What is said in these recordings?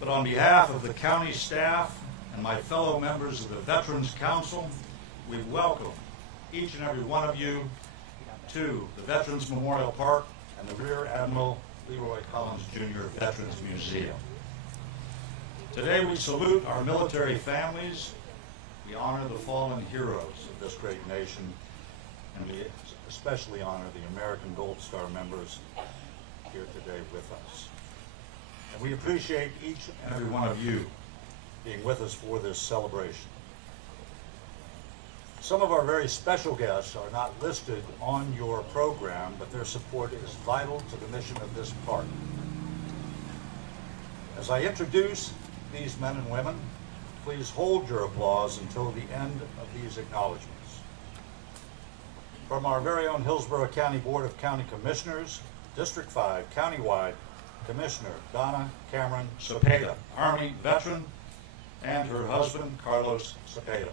But on behalf of the county staff and my fellow members of the Veterans Council, we welcome each and every one of you to the Veterans Memorial Park and the Rear Admiral LeRoy Collins Jr. Veterans Museum. Today we salute our military families, we honor the fallen heroes of this great nation, and we especially honor the American Gold Star members here today with us. And we appreciate each and every one of you being with us for this celebration. Some of our very special guests are not listed on your program, but their support is vital to the mission of this park. As I introduce these men and women, please hold your applause until the end of these acknowledgments. From our very own Hillsborough County Board of County Commissioners, District 5, countywide, Commissioner Donna Cameron Cepeda, Army veteran, and her husband, Carlos Cepeda.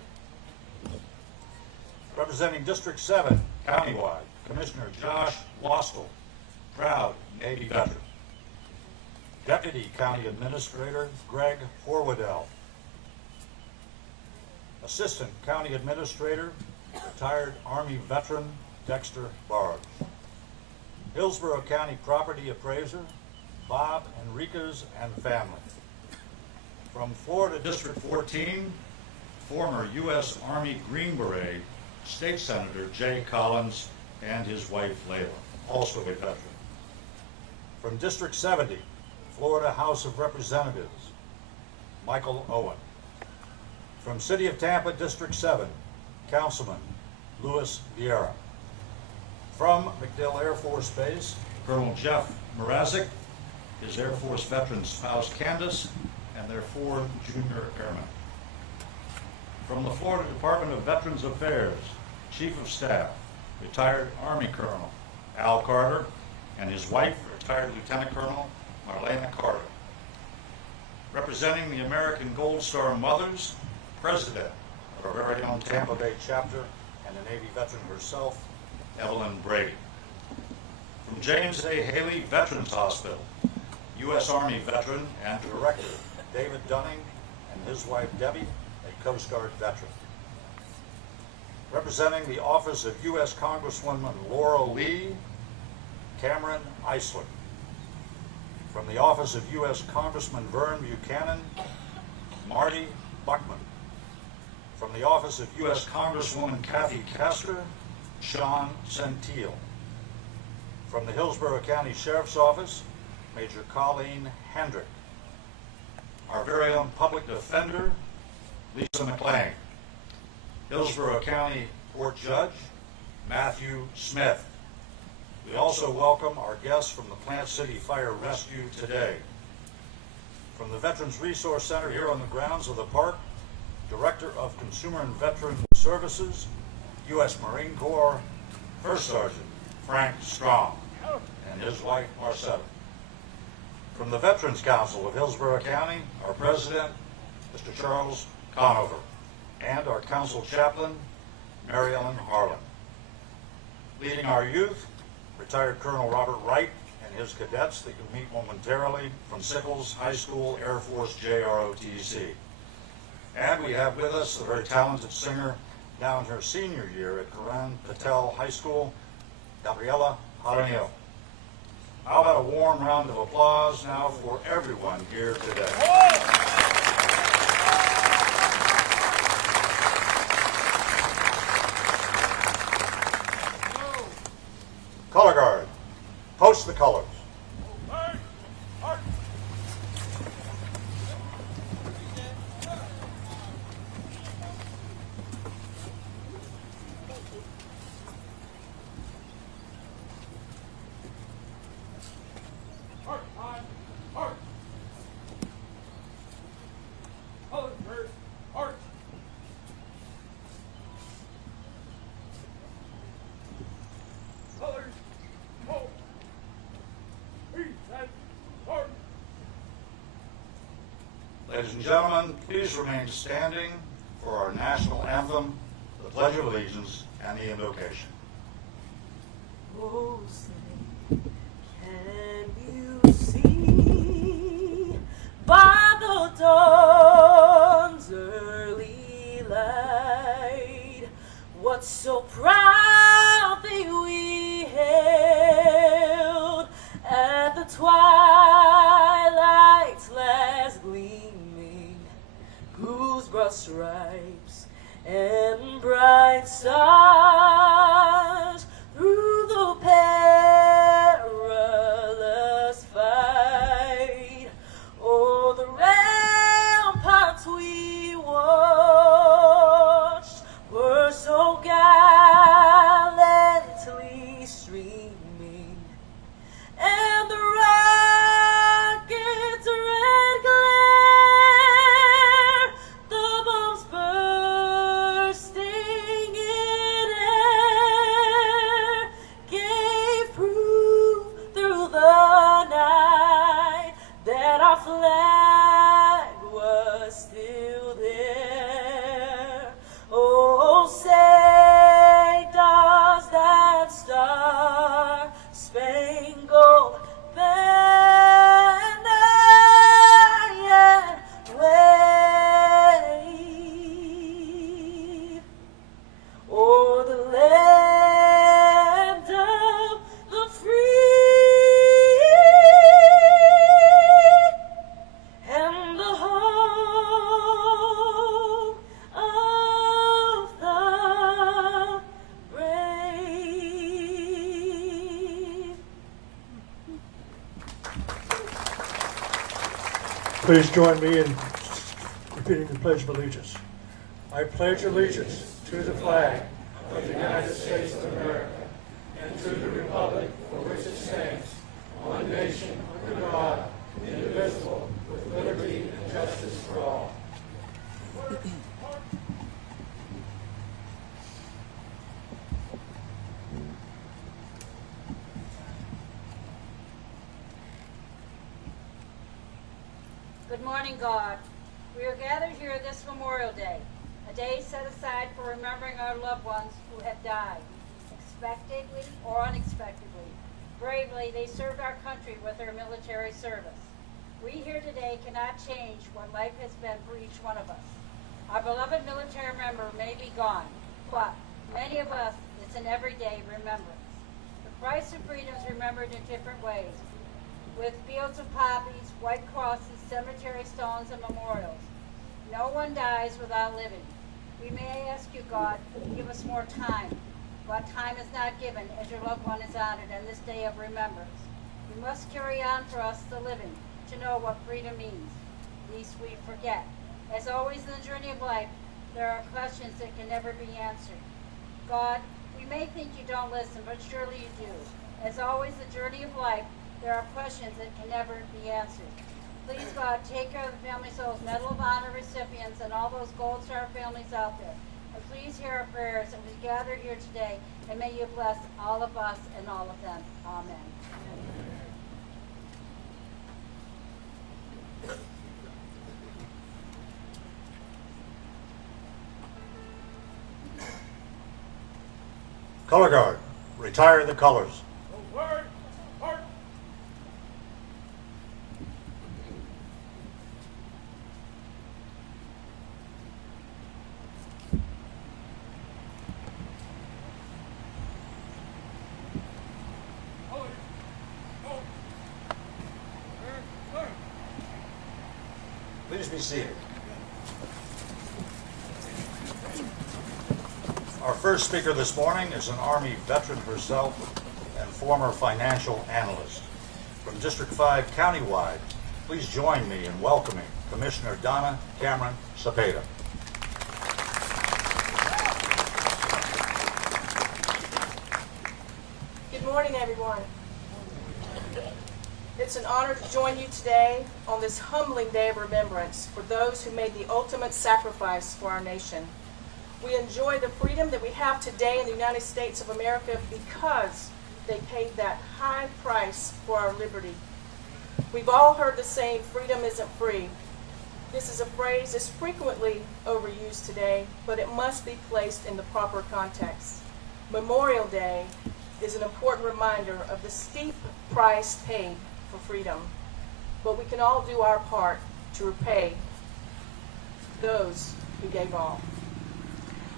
Representing District 7, countywide, Commissioner Josh Wastel, proud Navy veteran. Deputy County Administrator Greg Horwadell. Assistant County Administrator, retired Army veteran Dexter Barge. Hillsborough County Property Appraiser Bob Enriquez and family. From Florida District 14, former U.S. Army Green Beret State Senator Jay Collins and his wife Layla, also a veteran. From District 70, Florida House of Representatives Michael Owen. From City of Tampa District 7, Councilman Louis Vieira. From MacDill Air Force Base, Colonel Jeff Mrazek, his Air Force veteran spouse Candace, and their 4 junior airmen. From the Florida Department of Veterans Affairs, Chief of Staff, retired Army Colonel Al Carter, and his wife, retired Lieutenant Colonel Marlena Carter. Representing the American Gold Star Mothers, President of our very own Tampa Bay chapter, and a Navy veteran herself, Evelyn Brady. From James A. Haley Veterans Hospital, U.S. Army veteran and Director David Dunning and his wife Debbie, a Coast Guard veteran. Representing the office of U.S. Congresswoman Laura Lee, Cameron Eisler. From the office of U.S. Congressman Vern Buchanan, Marty Buckman. From the office of U.S. Congresswoman Kathy Castor, Sean Centile. From the Hillsborough County Sheriff's Office, Major Colleen Hendrick. Our very own public defender, Lisa McLean. Hillsborough County Court Judge, Matthew Smith. We also welcome our guests from the Plant City Fire Rescue today. From the Veterans Resource Center here on the grounds of the park, Director of Consumer and Veteran Services, U.S. Marine Corps, First Sergeant Frank Strong, and his wife Marcetta. From the Veterans Council of Hillsborough County, our President, Mr. Charles Conover, and our Council Chaplain, Mary Ellen Harlan. Leading our youth, retired Colonel Robert Wright and his cadets that you'll meet momentarily from Sickles High School Air Force JROTC. And we have with us the very talented singer now in her senior year at Karan Patel High School, Gabriela Jaramillo. How about a warm round of applause now for everyone here today. Color Guard, post the colors. Ladies and gentlemen, please remain standing for our national anthem, the Pledge of Allegiance, and the invocation. Oh, say, can you see by stripes and bright stars through the perilous fight. Oh, the ramparts we watched were so gallantly streaming, and the rocket's red glare, the bombs bursting in air, gave proof through the night that our flag was still there. Oh, say does that star-spangled banner yet wave o'er the land of the free and the home of the brave. Please join me in repeating the Pledge of Allegiance. I pledge allegiance to the flag of the United States of America and to the republic for which it stands, one nation under God, indivisible, with liberty and justice for all. Good morning, God. We are gathered here this Memorial Day, a day set aside for remembering our loved ones who have died, expectedly or unexpectedly. Bravely, they served our country with their military service. We here today cannot change what life has been for each one of us. Our beloved military member may be gone, but many of us, it's an everyday remembrance. The price of freedom is remembered in different ways, with fields of poppies, white crosses, cemetery stones, and memorials. No one dies without living. We may ask you, God, give us more time, but time is not given as your loved one is honored on this day of remembrance. You must carry on for us, the living, to know what freedom means, lest we forget. As always in the journey of life, there are questions that can never be answered. God, we may think you don't listen, but surely you do. As always, the journey of life, there are questions that can never be answered. Please, God, take care of the Family Souls Medal of Honor recipients and all those Gold Star families out there. And please hear our prayers as we gather here today, and may you bless all of us and all of them. Amen. Color Guard, retire the colors. Please be seated. Our first speaker this morning is an Army veteran herself and former financial analyst. From District 5 countywide, please join me in welcoming Commissioner Donna Cameron Cepeda. Good morning, everyone. It's an honor to join you today on this humbling day of remembrance for those who made the ultimate sacrifice for our nation. We enjoy the freedom that we have today in the United States of America because they paid that high price for our liberty. We've all heard the saying, freedom isn't free. This is a phrase that's frequently overused today, but it must be placed in the proper context. Memorial Day is an important reminder of the steep price paid for freedom, but we can all do our part to repay those who gave all.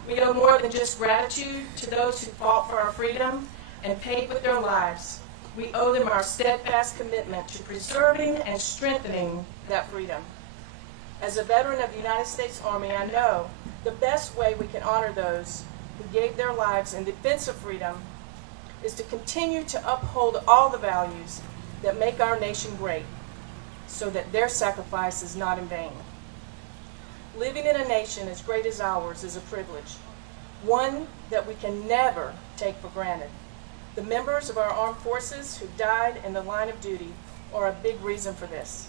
We owe more than just gratitude to those who fought for our freedom and paid with their lives. We owe them our steadfast commitment to preserving and strengthening that freedom. As a veteran of the United States Army, I know the best way we can honor those who gave their lives in defense of freedom is to continue to uphold all the values that make our nation great, so that their sacrifice is not in vain. Living in a nation as great as ours is a privilege, one that we can never take for granted. The members of our armed forces who died in the line of duty are a big reason for this.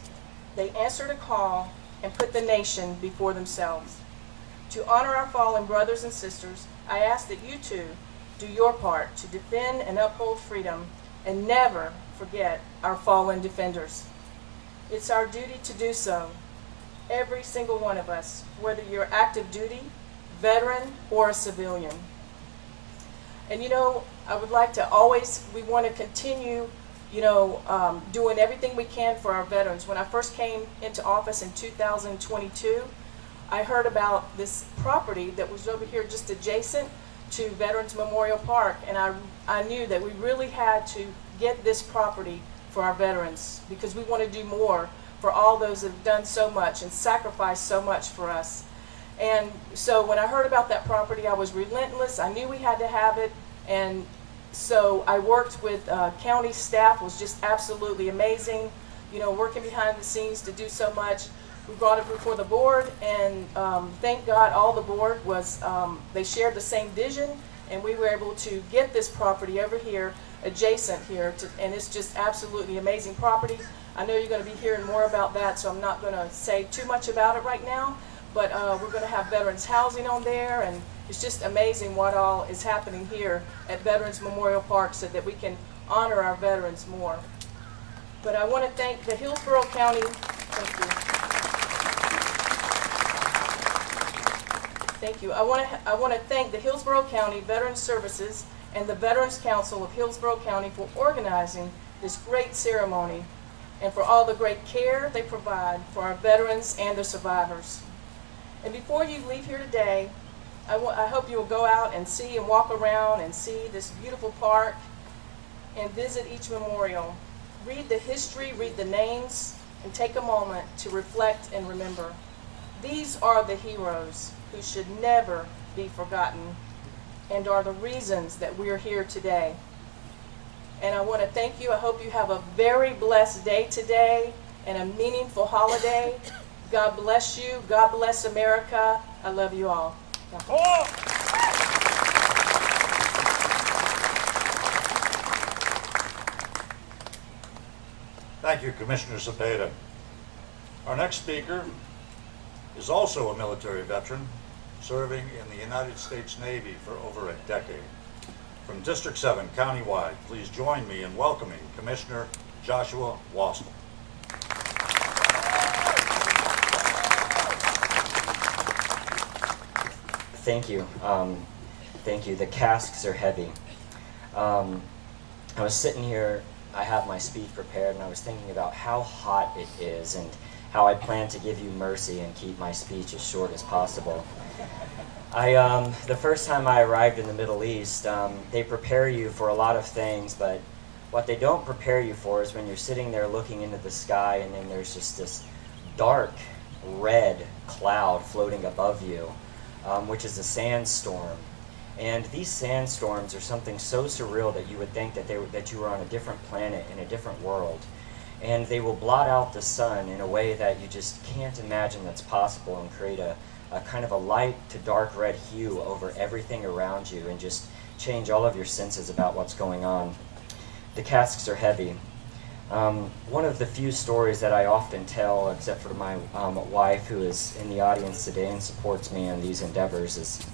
They answered a call and put the nation before themselves. To honor our fallen brothers and sisters, I ask that you too do your part to defend and uphold freedom and never forget our fallen defenders. It's our duty to do so, every single one of us, whether you're active duty, veteran, or a civilian. And you know, I would like to we want to continue, doing everything we can for our veterans. When I first came into office in 2022, I heard about this property that was over here just adjacent to Veterans Memorial Park, and I knew that we really had to get this property for our veterans because we want to do more for all those that have done so much and sacrificed so much for us. And so when I heard about that property, I was relentless. I knew we had to have it, and so I worked with county staff. Was just absolutely amazing, working behind the scenes to do so much. We brought it before the board, and thank God all the board was, they shared the same vision, and we were able to get this property over here, adjacent here, and it's just absolutely amazing property. I know you're going to be hearing more about that, so I'm not going to say too much about it right now, but we're going to have veterans housing on there, and it's just amazing what all is happening here at Veterans Memorial Park so that we can honor our veterans more. But I want to thank the Hillsborough County, Thank you. I want to thank the Hillsborough County Veterans Services and the Veterans Council of Hillsborough County for organizing this great ceremony and for all the great care they provide for our veterans and their survivors. And before you leave here today, I hope you will go out and see and walk around and see this beautiful park and visit each memorial. Read the history, read the names, and take a moment to reflect and remember. These are the heroes who should never be forgotten and are the reasons that we're here today. And I want to thank you. I hope you have a very blessed day today and a meaningful holiday. God bless you. God bless America. I love you all. Thank you, Commissioner Cepeda. Our next speaker is also a military veteran, serving in the United States Navy for over a decade. From District 7, countywide, please join me in welcoming Commissioner Joshua Wassel. Thank you. Thank you. The casks are heavy. I was sitting here, I have my speech prepared, and I was thinking about how hot it is and how I plan to give you mercy and keep my speech as short as possible. The first time I arrived in the Middle East, they prepare you for a lot of things, but what they don't prepare you for is when you're sitting there looking into the sky and then there's just this dark red cloud floating above you, which is a sandstorm. And these sandstorms are something so surreal that you would think that you were on a different planet in a different world. And they will blot out the sun in a way that you just can't imagine that's possible and create a kind of a light to dark red hue over everything around you and just change all of your senses about what's going on. The casks are heavy. One of the few stories that I often tell, except for my wife who is in the audience today and supports me in these endeavors, is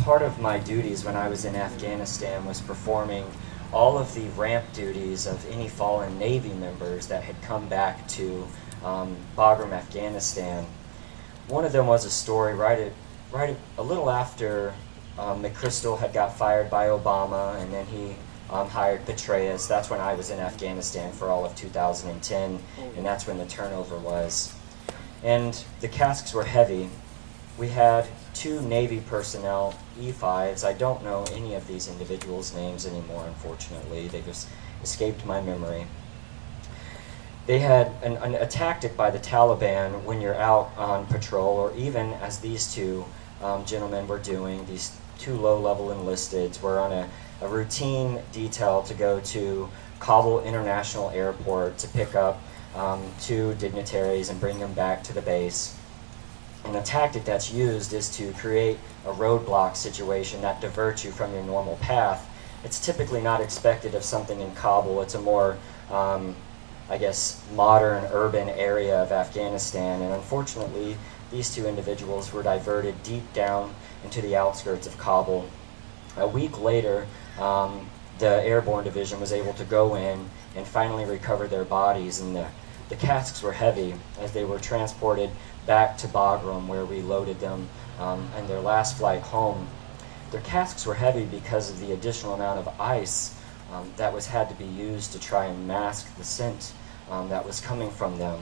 part of my duties when I was in Afghanistan was performing all of the ramp duties of any fallen Navy members that had come back to Bagram, Afghanistan. One of them was a story right a little after McChrystal had got fired by Obama, and then he hired Petraeus. That's when I was in Afghanistan for all of 2010, and that's when the turnover was. And the casks were heavy. We had 2 Navy personnel, E5s. I don't know any of these individuals' names anymore, unfortunately. They just escaped my memory. They had a tactic by the Taliban when you're out on patrol, or even as these two gentlemen were doing, these two low-level enlisteds were on a routine detail to go to Kabul International Airport to pick up two dignitaries and bring them back to the base. And the tactic that's used is to create a roadblock situation that diverts you from your normal path. It's typically not expected of something in Kabul. It's a more, I guess, modern urban area of Afghanistan. And unfortunately, these two individuals were diverted deep down into the outskirts of Kabul. A week later, the Airborne Division was able to go in and finally recover their bodies. And the casks were heavy as they were transported back to Bagram, where we loaded them on their last flight home. Their casks were heavy because of the additional amount of ice that had to be used to try and mask the scent that was coming from them.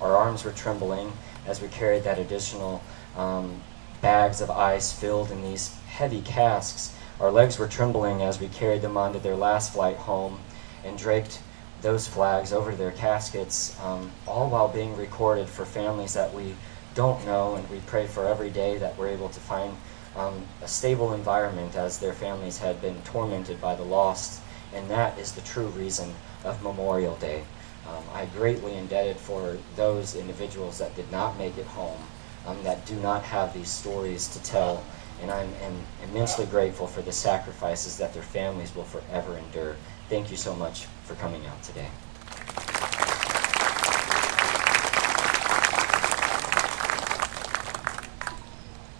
Our arms were trembling as we carried that additional bags of ice filled in these heavy casks. Our legs were trembling as we carried them onto their last flight home and draped those flags over their caskets, all while being recorded for families that we don't know, and we pray for every day that we're able to find a stable environment, as their families had been tormented by the loss. And that is the true reason of Memorial Day. I'm greatly indebted for those individuals that did not make it home, that do not have these stories to tell, and I'm immensely grateful for the sacrifices that their families will forever endure. Thank you so much for coming out today.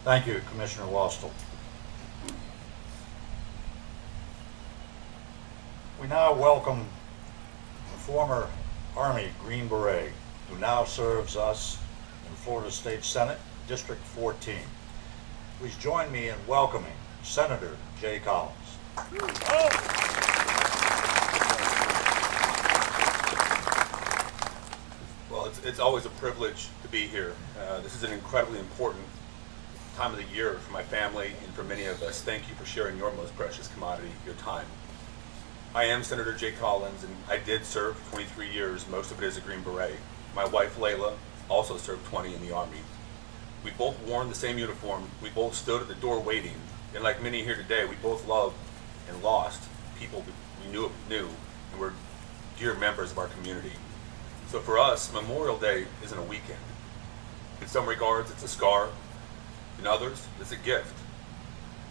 Thank you, Commissioner Wastel. We now welcome the former Army Green Beret, who now serves us in Florida State Senate, District 14. Please join me in welcoming Senator Jay Collins. Well, it's always a privilege to be here. This is an incredibly important time of the year for my family and for many of us. Thank you for sharing your most precious commodity, your time. I am Senator Jay Collins, and I did serve 23 years, most of it as a Green Beret. My wife, Layla, also served 20 in the Army. We both worn the same uniform. We both stood at the door waiting. And like many here today, we both loved and lost people we knew and were dear members of our community. So for us, Memorial Day isn't a weekend. In some regards, it's a scar. In others, it's a gift.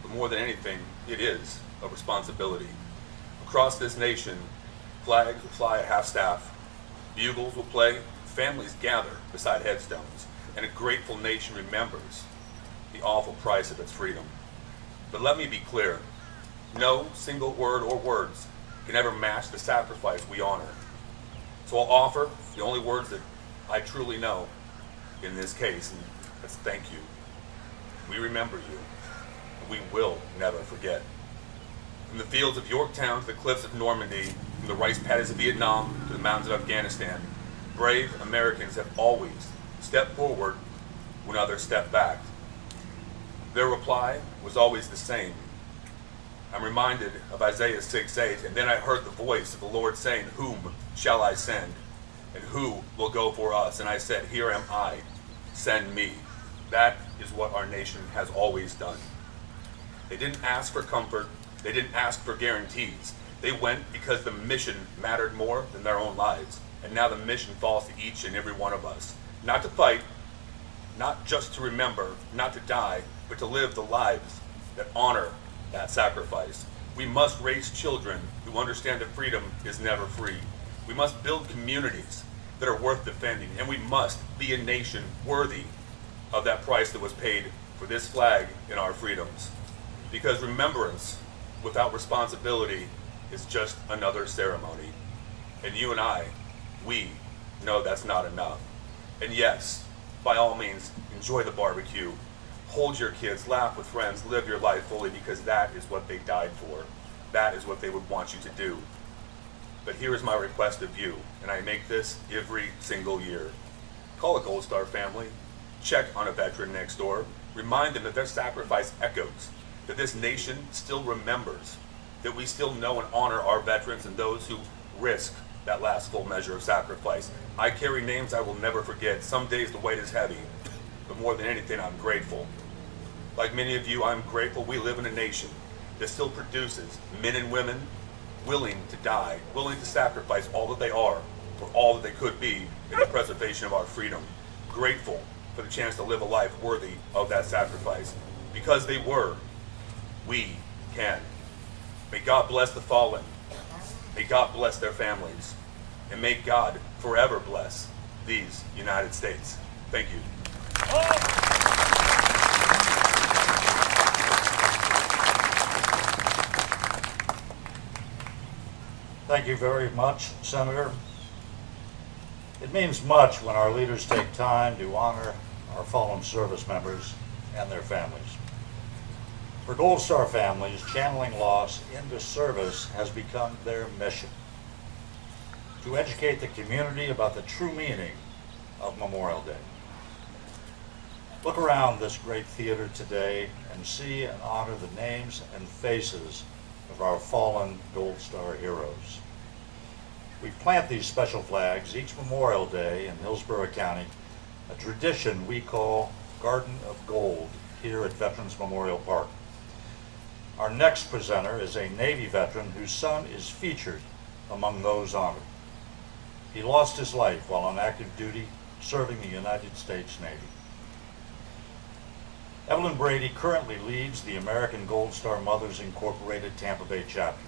But more than anything, it is a responsibility. Across this nation, flags will fly at half-staff, bugles will play, families gather beside headstones, and a grateful nation remembers the awful price of its freedom. But let me be clear, no single word or words can ever match the sacrifice we honor. So I'll offer the only words that I truly know in this case, and that's thank you. We remember you, and we will never forget. From the fields of Yorktown to the cliffs of Normandy, from the rice paddies of Vietnam to the mountains of Afghanistan, brave Americans have always stepped forward when others stepped back. Their reply was always the same. I'm reminded of Isaiah 6:8, and then I heard the voice of the Lord saying, "Whom shall I send? And who will go for us?" And I said, "Here am I, send me." That is what our nation has always done. They didn't ask for comfort. They didn't ask for guarantees. They went because the mission mattered more than their own lives. And now the mission falls to each and every one of us. Not to fight, not just to remember, not to die, but to live the lives that honor that sacrifice. We must raise children who understand that freedom is never free. We must build communities that are worth defending, and we must be a nation worthy of that price that was paid for this flag and our freedoms. Because remembrance without responsibility is just another ceremony. And you and I, we know that's not enough. And yes, by all means, enjoy the barbecue, hold your kids, laugh with friends, live your life fully, because that is what they died for. That is what they would want you to do. But here is my request of you, and I make this every single year. Call a Gold Star family, check on a veteran next door, remind them that their sacrifice echoes, that this nation still remembers, that we still know and honor our veterans and those who risk that last full measure of sacrifice. I carry names I will never forget. Some days the weight is heavy, but more than anything, I'm grateful. Like many of you, I'm grateful we live in a nation that still produces men and women willing to die, willing to sacrifice all that they are for all that they could be in the preservation of our freedom. Grateful for the chance to live a life worthy of that sacrifice. Because they were, we can. May God bless the fallen. May God bless their families. And may God forever bless these United States. Thank you. Thank you very much, Senator. It means much when our leaders take time to honor our fallen service members and their families. For Gold Star families, channeling loss into service has become their mission. To educate the community about the true meaning of Memorial Day. Look around this great theater today and see and honor the names and faces of our fallen Gold Star heroes. We plant these special flags each Memorial Day in Hillsborough County, a tradition we call Garden of Gold here at Veterans Memorial Park. Our next presenter is a Navy veteran whose son is featured among those honored. He lost his life while on active duty serving the United States Navy. Evelyn Brady currently leads the American Gold Star Mothers Incorporated Tampa Bay chapter.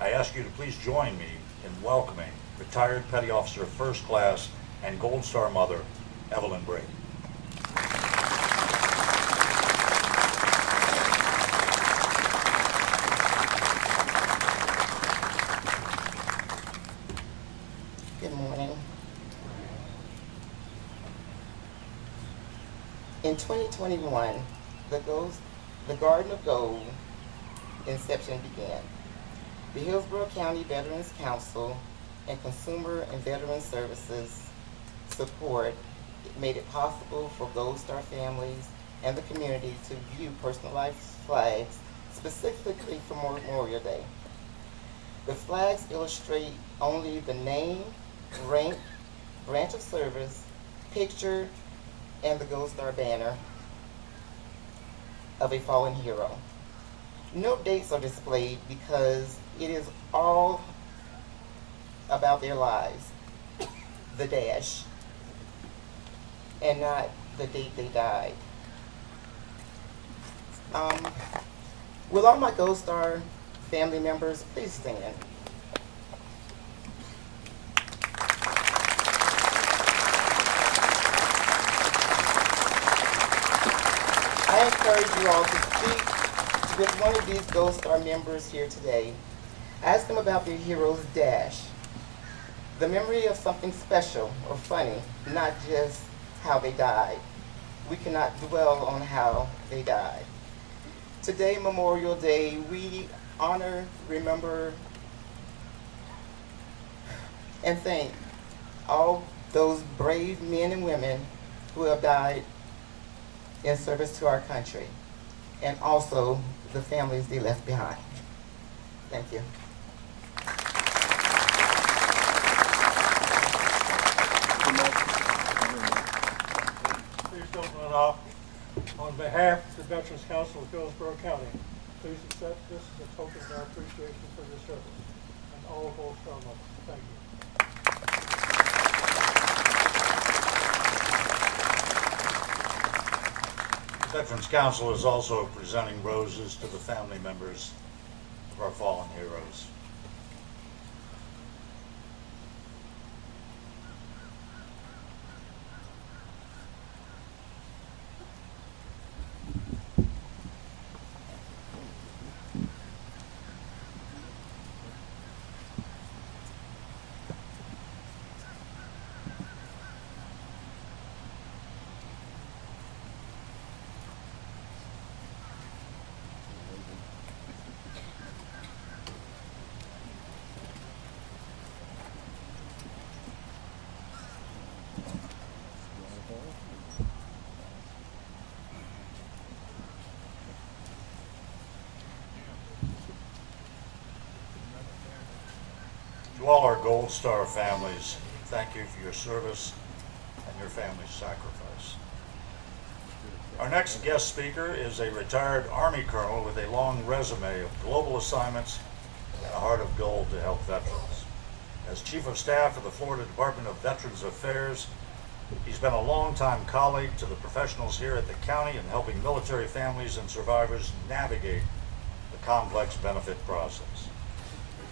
I ask you to please join me in welcoming retired Petty Officer First Class and Gold Star Mother, Evelyn Brady. Good morning. In 2021, the Garden of Gold inception began. The Hillsborough County Veterans Council and Consumer and Veteran Services support made it possible for Gold Star families and the community to view personalized flags specifically for Memorial Day. The flags illustrate only the name, rank, branch of service, picture, and the Gold Star banner of a fallen hero. No dates are displayed because it is all about their lives, the dash, and not the date they died. Will all my Gold Star family members please stand? I encourage you all to speak with one of these Gold Star members here today. Ask them about their hero's dash, the memory of something special or funny, not just how they died. We cannot dwell on how they died. Today, Memorial Day, we honor, remember, and thank all those brave men and women who have died in service to our country, and also the families they left behind. Thank you. Please don't run off. On behalf of the Veterans Council of Hillsborough County, please accept this as a token of our appreciation for your service and all Gold Star mothers. Thank you. The Veterans Council is also presenting roses to the family members of our fallen heroes. To all our Gold Star families, thank you for your service and your family's sacrifice. Our next guest speaker is a retired Army colonel with a long resume of global assignments and a heart of gold to help veterans. As Chief of Staff of the Florida Department of Veterans Affairs, he's been a longtime colleague to the professionals here at the county in helping military families and survivors navigate the complex benefit process.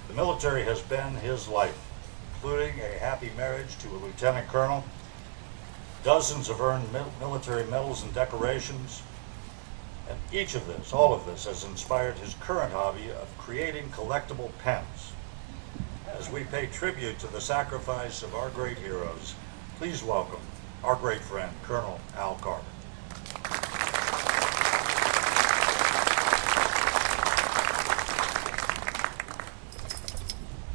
The military has been his life, including a happy marriage to a lieutenant colonel, dozens of earned military medals and decorations, and each of this, all of this, has inspired his current hobby of creating collectible pens. As we pay tribute to the sacrifice of our great heroes, please welcome our great friend, Colonel Al Carter.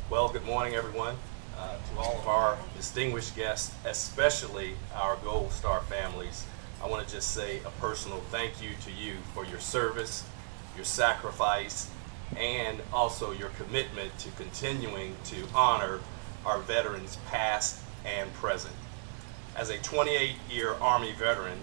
Well, good morning, everyone. To all of our distinguished guests, especially our Gold Star families, I want to just say a personal thank you to you for your service, your sacrifice, and also your commitment to continuing to honor our veterans past and present. As a 28-year Army veteran,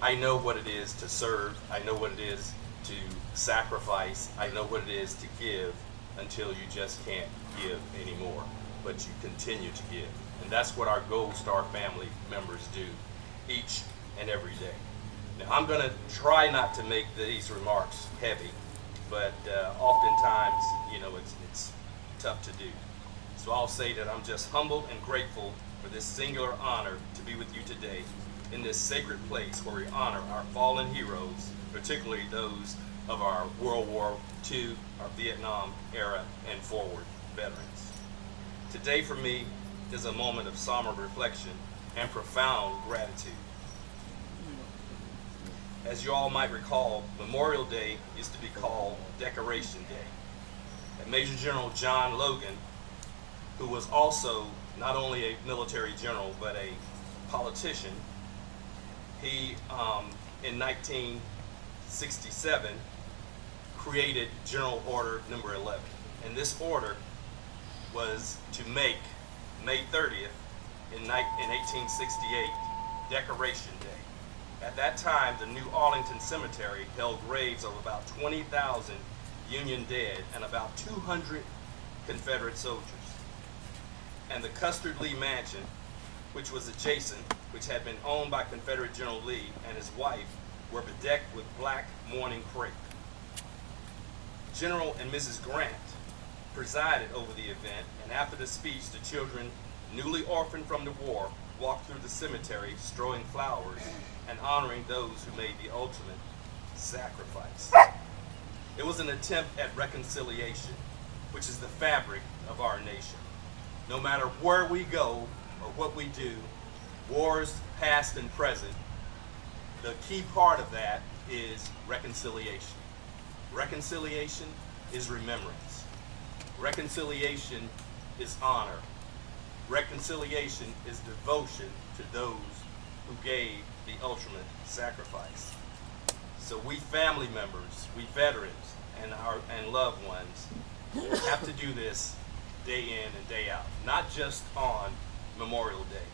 I know what it is to serve, I know what it is to sacrifice, I know what it is to give until you just can't give anymore, but you continue to give. And that's what our Gold Star family members do each and every day. Now, I'm going to try not to make these remarks heavy, but oftentimes, you know, it's tough to do. So I'll say that I'm just humbled and grateful for this singular honor to be with you today in this sacred place where we honor our fallen heroes, particularly those of our World War II, our Vietnam era, and forward veterans. Today for me is a moment of somber reflection and profound gratitude. As you all might recall, Memorial Day used to be called Decoration Day. And Major General John Logan, who was also not only a military general but a politician, he in 1967 created General Order Number 11. And this order was to make May 30th in 1868 Decoration Day. At that time, the New Arlington Cemetery held graves of about 20,000 Union dead and about 200 Confederate soldiers. And the Custer Lee Mansion, which was adjacent, which had been owned by Confederate General Lee and his wife, were bedecked with black mourning crepe. General and Mrs. Grant presided over the event, and after the speech, the children, newly orphaned from the war, walked through the cemetery, strewing flowers and honoring those who made the ultimate sacrifice. It was an attempt at reconciliation, which is the fabric of our nation. No matter where we go or what we do, wars past and present, the key part of that is reconciliation. Reconciliation is remembrance. Reconciliation is honor. Reconciliation is devotion to those who gave the ultimate sacrifice. So we family members, we veterans, and loved ones have to do this day in and day out, not just on Memorial Day.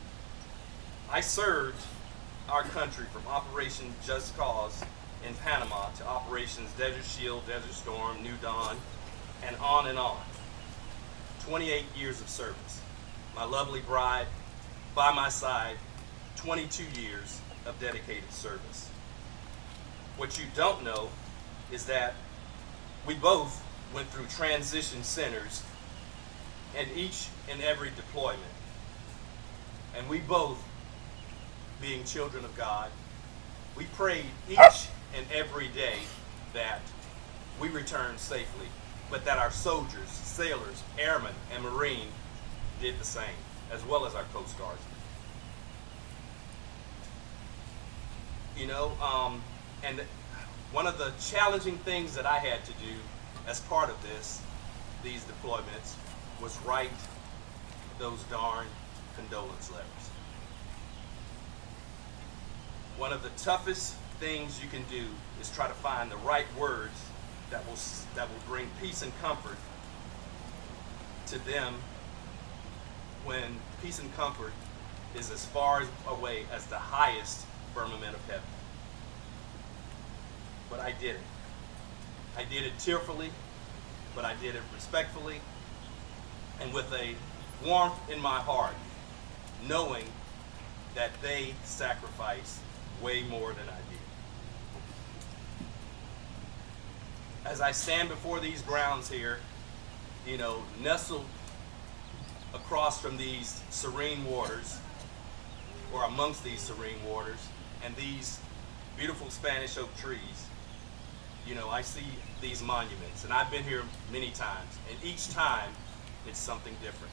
I served our country from Operation Just Cause in Panama to Operations Desert Shield, Desert Storm, New Dawn, and on and on. 28 years of service. My lovely bride by my side, 22 years of dedicated service. What you don't know is that we both went through transition centers in each and every deployment. And we both, being children of God, we prayed each and every day that we return safely, but that our soldiers, sailors, airmen, and Marine did the same, as well as our Coast Guardsmen. You know, and one of the challenging things that I had to do as part of these deployments, was write those darn condolence letters. One of the toughest things you can do is try to find the right words that will bring peace and comfort to them when peace and comfort is as far away as the highest firmament of heaven. But I did it. I did it tearfully, but I did it respectfully and with a warmth in my heart, knowing that they sacrificed way more than I did. As I stand before these grounds here, nestled across from these serene waters, or amongst these serene waters, and these beautiful Spanish oak trees, I see these monuments, and I've been here many times, and each time it's something different.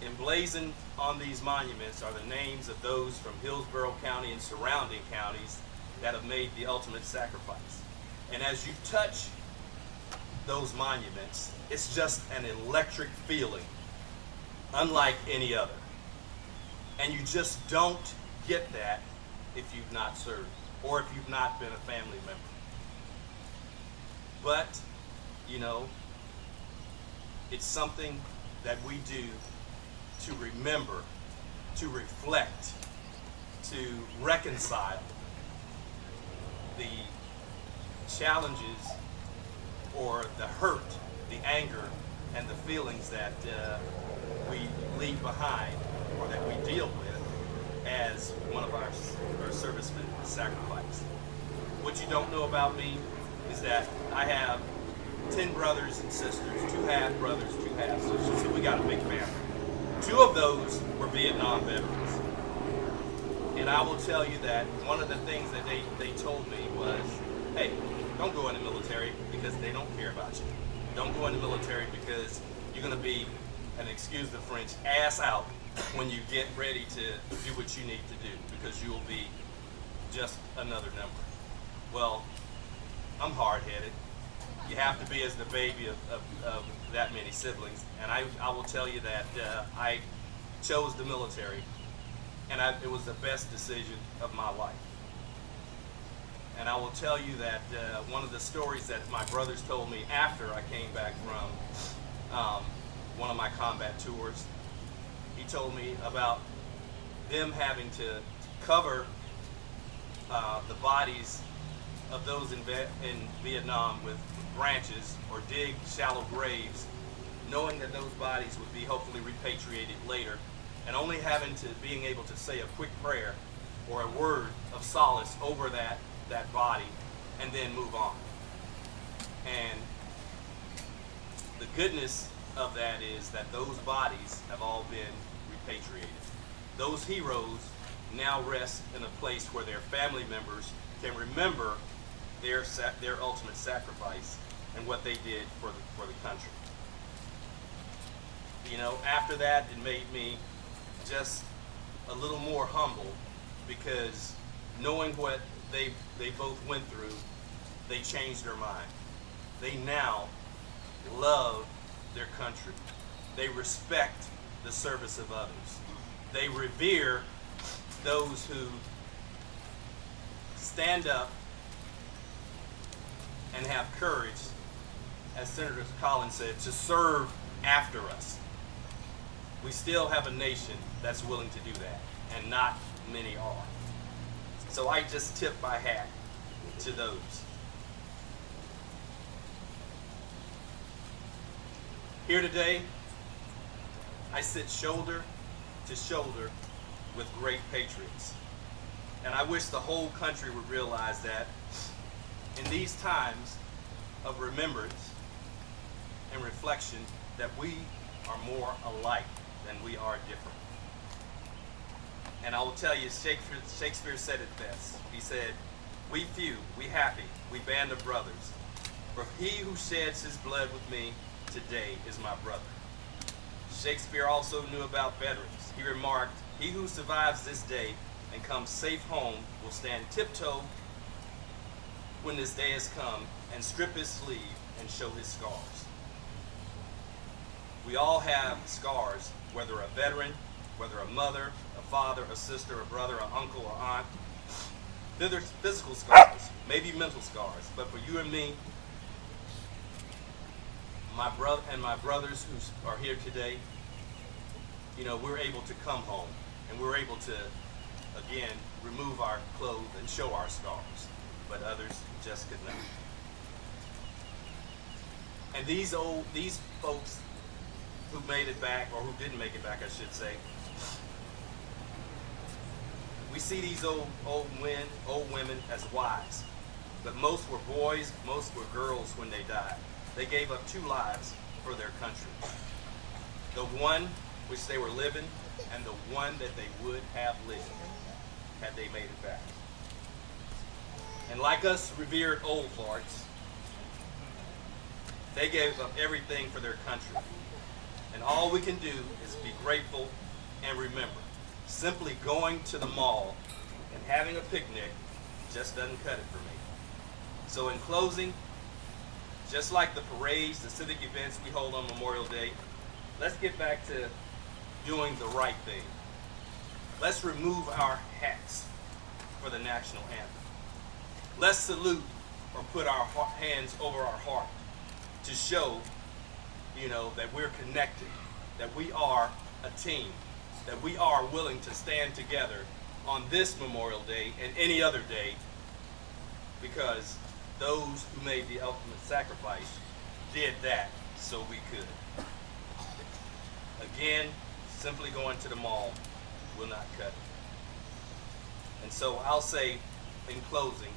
Emblazoned on these monuments are the names of those from Hillsborough County and surrounding counties that have made the ultimate sacrifice. And as you touch those monuments, it's just an electric feeling, unlike any other. And you just don't get that if you've not served, or if you've not been a family member. But, it's something that we do to remember, to reflect, to reconcile the challenges or the hurt, the anger, and the feelings that we leave behind or that we deal with as one of our servicemen sacrificed. What you don't know about me is that I have 10 brothers and sisters, 2 half-brothers, 2 half-sisters, so we got a big family. 2 of those were Vietnam veterans. And I will tell you that one of the things that they told me was, hey, don't go in the military because they don't care about you. Don't go in the military because you're going to be, and excuse the French, ass out when you get ready to do what you need to do, because you will be just another number. Well, I'm hard-headed. You have to be as the baby of that many siblings. And I will tell you that I chose the military, and it was the best decision of my life. And I will tell you that one of the stories that my brothers told me after I came back from one of my combat tours, he told me about them having to cover the bodies of those in Vietnam with branches or dig shallow graves, knowing that those bodies would be hopefully repatriated later, and only being able to say a quick prayer or a word of solace over that body and then move on. And the goodness of that is that those bodies have all been repatriated. Those heroes now rest in a place where their family members can remember their ultimate sacrifice and what they did for the country. After that, it made me just a little more humble, because knowing what they both went through, they changed their mind. They now love their country. They respect the service of others. They revere those who stand up and have courage, as Senator Collins said, to serve after us. We still have a nation that's willing to do that, and not many are. So I just tip my hat to those. Here today, I sit shoulder to shoulder with great patriots. And I wish the whole country would realize that in these times of remembrance and reflection, that we are more alike than we are different. And I will tell you, Shakespeare said it best. He said, "We few, we happy, we band of brothers. For he who sheds his blood with me today is my brother." Shakespeare also knew about veterans. He remarked, "He who survives this day and comes safe home will stand tiptoe when this day has come and strip his sleeve and show his scars." We all have scars, whether a veteran, whether a mother, a father, a sister, a brother, an uncle, or aunt. There's physical scars, maybe mental scars, but for you and me, my brothers who are here today, we're able to come home and we're able to, again, remove our clothes and show our scars, but others just could not. And these folks who made it back, or who didn't make it back, I should say, we see these old women as wives, but most were boys, most were girls when they died. They gave up 2 lives for their country. The one which they were living, and the one that they would have lived had they made it back. And like us revered old farts, they gave up everything for their country. And all we can do is be grateful and remember. Simply going to the mall and having a picnic just doesn't cut it for me. So in closing, just like the parades, the civic events we hold on Memorial Day, let's get back to doing the right thing. Let's remove our hats for the national anthem. Let's salute or put our hands over our heart to show, that we're connected, that we are a team, that we are willing to stand together on this Memorial Day and any other day, because those who made the ultimate sacrifice did that so we could. Again, simply going to the mall will not cut it. And so I'll say in closing,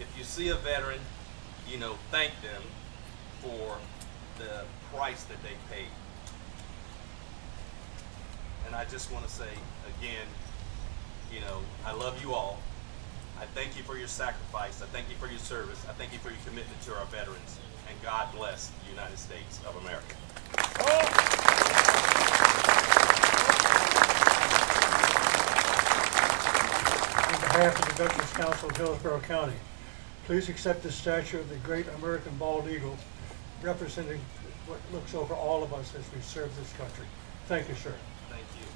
if you see a veteran, thank them for the price that they paid. And I just want to say again, I love you all. I thank you for your sacrifice. I thank you for your service. I thank you for your commitment to our veterans. And God bless the United States of America. On behalf of the Veterans Council of Hillsborough County, please accept the statue of the great American bald eagle, representing what looks over all of us as we serve this country. Thank you, sir. Thank you.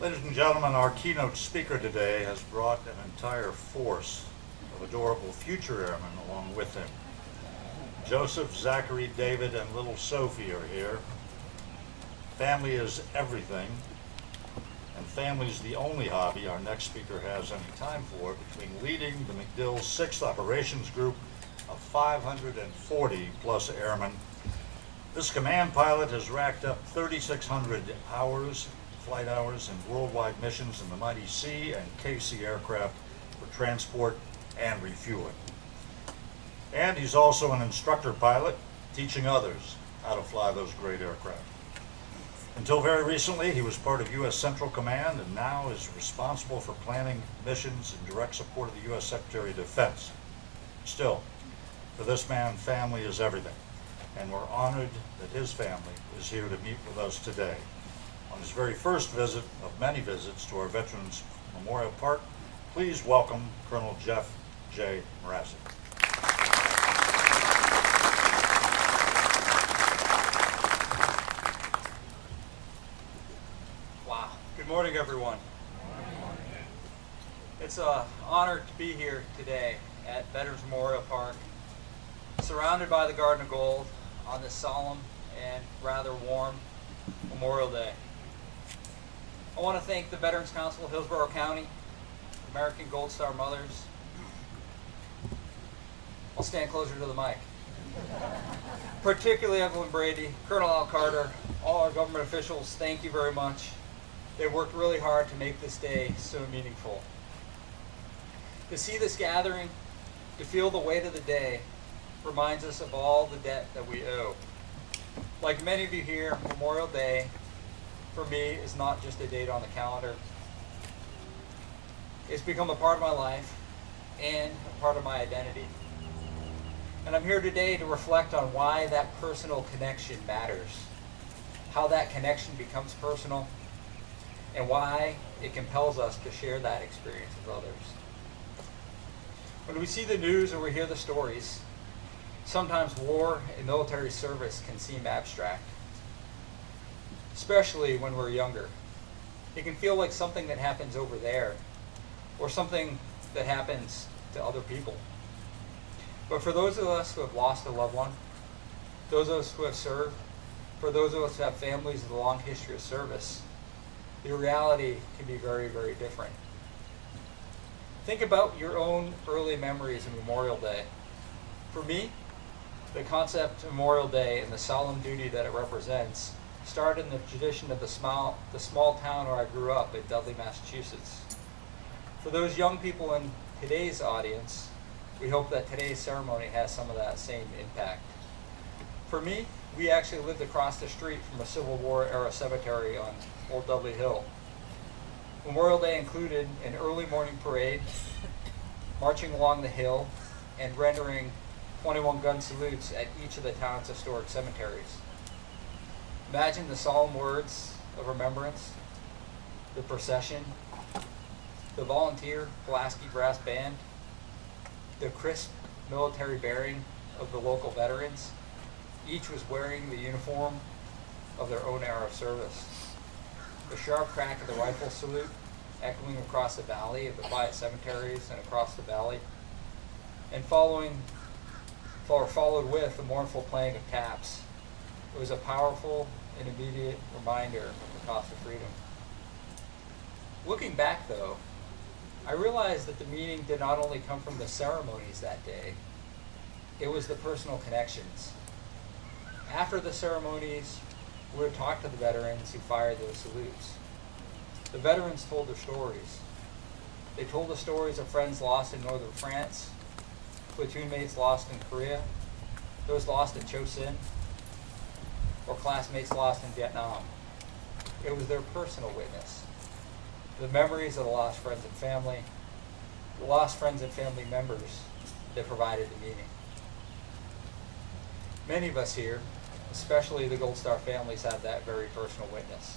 Ladies and gentlemen, our keynote speaker today has brought an entire force of adorable future airmen along with him. Joseph, Zachary, David, and little Sophie are here. Family is everything, and family's the only hobby our next speaker has any time for, between leading the MacDill 6th Operations Group of 540 plus airmen. This command pilot has racked up 3,600 flight hours in worldwide missions in the mighty C and KC aircraft for transport and refueling. And he's also an instructor pilot, teaching others how to fly those great aircraft. Until very recently, he was part of U.S. Central Command and now is responsible for planning missions in direct support of the U.S. Secretary of Defense. Still, for this man, family is everything, and we're honored that his family is here to meet with us today. On his very first visit of many visits to our Veterans Memorial Park, please welcome Colonel Jeff J. Morassi. Wow. Good morning, everyone. It's an honor to be here today at Veterans Memorial Park, surrounded by the Garden of Gold on this solemn and rather warm Memorial Day. I want to thank the Veterans Council of Hillsborough County, American Gold Star Mothers. I'll stand closer to the mic. Particularly Evelyn Brady, Colonel Al Carter, all our government officials, thank you very much. They worked really hard to make this day so meaningful. To see this gathering, to feel the weight of the day, reminds us of all the debt that we owe. Like many of you here, Memorial Day, for me, is not just a date on the calendar. It's become a part of my life and a part of my identity. And I'm here today to reflect on why that personal connection matters, how that connection becomes personal, and why it compels us to share that experience with others. When we see the news or we hear the stories, sometimes war and military service can seem abstract, especially when we're younger. It can feel like something that happens over there, or something that happens to other people. But for those of us who have lost a loved one, those of us who have served, for those of us who have families with a long history of service, the reality can be very, very different. Think about your own early memories of Memorial Day. For me, the concept of Memorial Day and the solemn duty that it represents started in the tradition of the small town where I grew up in Dudley, Massachusetts. For those young people in today's audience, we hope that today's ceremony has some of that same impact. For me, we actually lived across the street from a Civil War era cemetery on Old Dudley Hill. Memorial Day included an early morning parade, marching along the hill, and rendering 21 gun salutes at each of the town's historic cemeteries. Imagine the solemn words of remembrance, the procession, the volunteer Pulaski Brass Band, the crisp military bearing of the local veterans. Each was wearing the uniform of their own era of service. The sharp crack of the rifle salute echoing across the valley of the quiet cemeteries and across the valley, and followed with the mournful playing of taps. It was a powerful and immediate reminder of the cost of freedom. Looking back though, I realized that the meaning did not only come from the ceremonies that day, it was the personal connections. After the ceremonies, we would talk to the veterans who fired those salutes. The veterans told their stories. They told the stories of friends lost in northern France, platoon mates lost in Korea, those lost at Chosin, or classmates lost in Vietnam. It was their personal witness. The memories of the lost friends and family, the lost friends and family members that provided the meaning. Many of us here, especially the Gold Star families, have that very personal witness.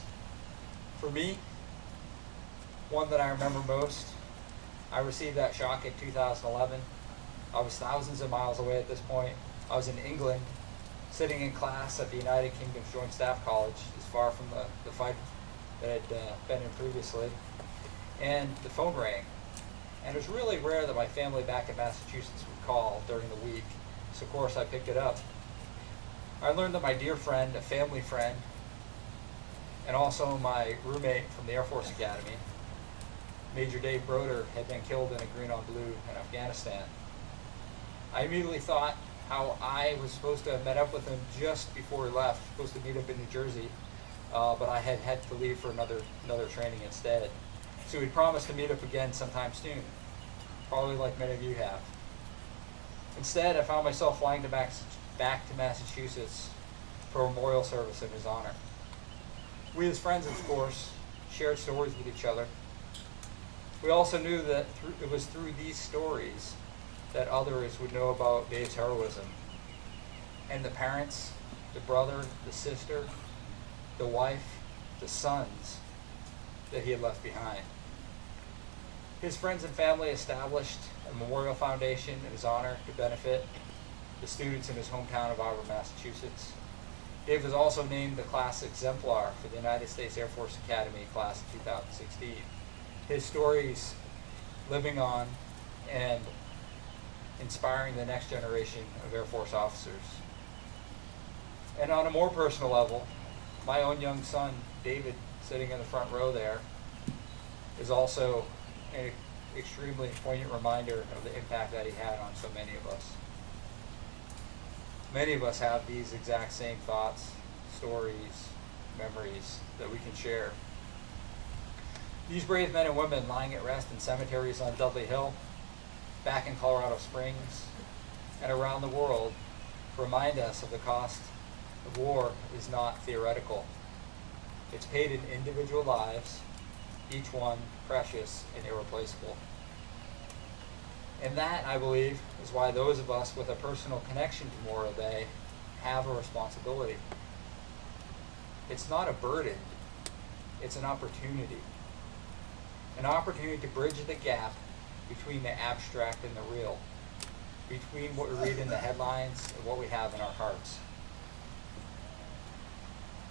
For me, one that I remember most, I received that shock in 2011. I was thousands of miles away at this point. I was in England, sitting in class at the United Kingdom's Joint Staff College, as far from the fight that I'd been in previously. And the phone rang. And it was really rare that my family back in Massachusetts would call during the week. So of course I picked it up. I learned that my dear friend, a family friend, and also my roommate from the Air Force Academy, Major Dave Broder, had been killed in a green on blue in Afghanistan. I immediately thought how I was supposed to have met up with him just before he left, supposed to meet up in New Jersey, but I had to leave for another training instead. So we promised to meet up again sometime soon, probably like many of you have. Instead, I found myself flying back to Massachusetts for a memorial service in his honor. We as friends, of course, shared stories with each other. We also knew that it was through these stories that others would know about Dave's heroism, and the parents, the brother, the sister, the wife, the sons that he had left behind. His friends and family established a memorial foundation in his honor to benefit the students in his hometown of Auburn, Massachusetts. Dave was also named the class exemplar for the United States Air Force Academy class of 2016. His stories living on and inspiring the next generation of Air Force officers. And on a more personal level, my own young son, David, sitting in the front row there, is also an extremely poignant reminder of the impact that he had on so many of us. Many of us have these exact same thoughts, stories, memories that we can share. These brave men and women lying at rest in cemeteries on Dudley Hill, back in Colorado Springs, and around the world remind us of the cost of war is not theoretical. It's paid in individual lives, each one precious and irreplaceable. And that, I believe, is why those of us with a personal connection to Memorial Day have a responsibility. It's not a burden, it's an opportunity. An opportunity to bridge the gap between the abstract and the real, between what we read in the headlines and what we have in our hearts.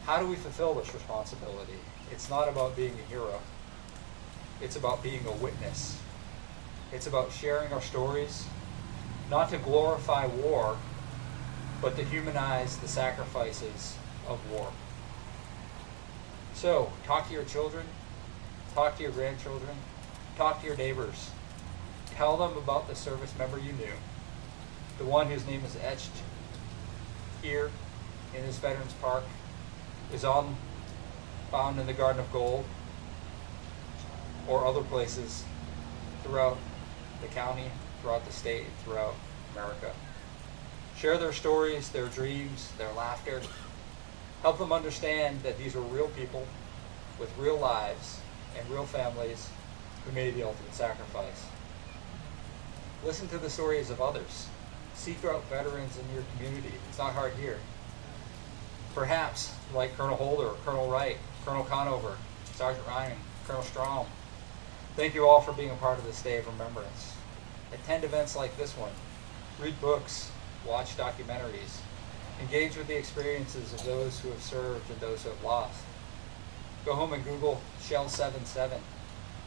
How do we fulfill this responsibility? It's not about being a hero. It's about being a witness. It's about sharing our stories, not to glorify war, but to humanize the sacrifices of war. So, talk to your children, talk to your grandchildren, talk to your neighbors. Tell them about the service member you knew, the one whose name is etched here in this Veterans Park, is found in the Garden of Gold, or other places throughout the county, throughout the state, throughout America. Share their stories, their dreams, their laughter. Help them understand that these were real people with real lives and real families who made the ultimate sacrifice. Listen to the stories of others. Seek out veterans in your community. It's not hard here. Perhaps, like Colonel Holder, Colonel Wright, Colonel Conover, Sergeant Ryan, Colonel Strom. Thank you all for being a part of this day of remembrance. Attend events like this one. Read books. Watch documentaries. Engage with the experiences of those who have served and those who have lost. Go home and Google Shell 77,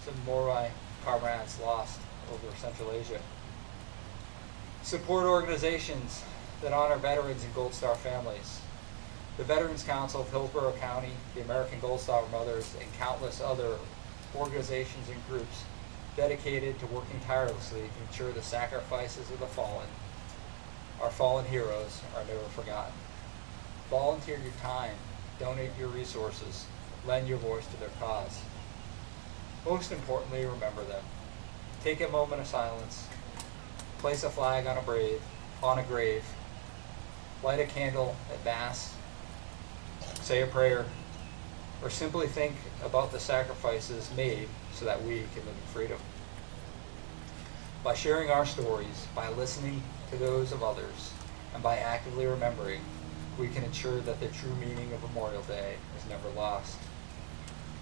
some Morai comrades lost over Central Asia. Support organizations that honor veterans and Gold Star families. The Veterans Council of Hillsborough County, the American Gold Star Mothers, and countless other organizations and groups dedicated to working tirelessly to ensure the sacrifices of the fallen, our fallen heroes, are never forgotten. Volunteer your time, donate your resources, lend your voice to their cause. Most importantly, remember them. Take a moment of silence, place a flag on a grave, light a candle at Mass, say a prayer, or simply think about the sacrifices made so that we can live in freedom. By sharing our stories, by listening to those of others, and by actively remembering, we can ensure that the true meaning of Memorial Day is never lost.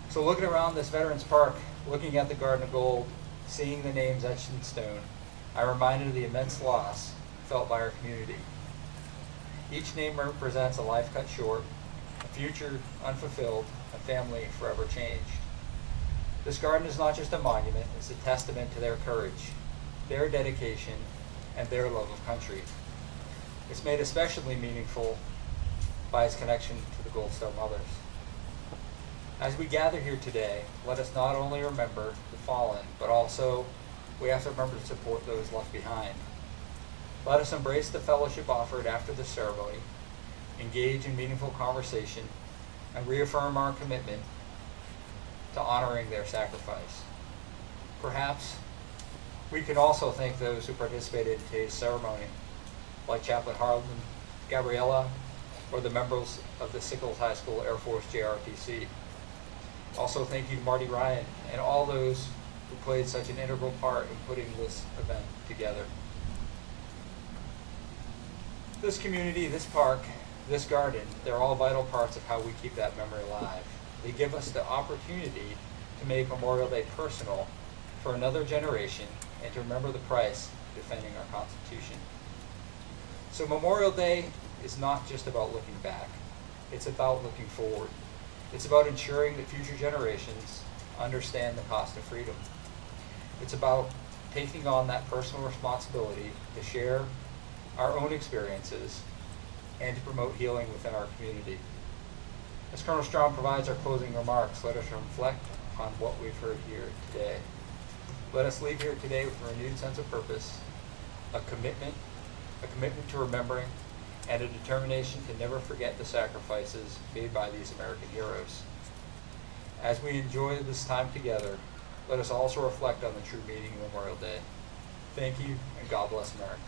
So looking around this Veterans Park, looking at the Garden of Gold, seeing the names etched in stone, I'm reminded of the immense loss felt by our community. Each name represents a life cut short, a future unfulfilled, a family forever changed. This garden is not just a monument, it's a testament to their courage, their dedication, and their love of country. It's made especially meaningful by its connection to the Gold Star Mothers. As we gather here today, let us not only remember the fallen, but also we have to remember to support those left behind. Let us embrace the fellowship offered after the ceremony, engage in meaningful conversation, and reaffirm our commitment to honoring their sacrifice. Perhaps we can also thank those who participated in today's ceremony, like Chaplain Harlan, Gabriella, or the members of the Sickles High School Air Force JROTC. Also thank you to Marty Ryan and all those who played such an integral part in putting this event together. This community, this park, this garden, they're all vital parts of how we keep that memory alive. They give us the opportunity to make Memorial Day personal for another generation and to remember the price of defending our Constitution. So Memorial Day is not just about looking back, it's about looking forward. It's about ensuring that future generations understand the cost of freedom. It's about taking on that personal responsibility to share our own experiences and to promote healing within our community. As Colonel Strong provides our closing remarks, let us reflect on what we've heard here today. Let us leave here today with a renewed sense of purpose, a commitment to remembering, and a determination to never forget the sacrifices made by these American heroes. As we enjoy this time together, let us also reflect on the true meaning of Memorial Day. Thank you, and God bless America.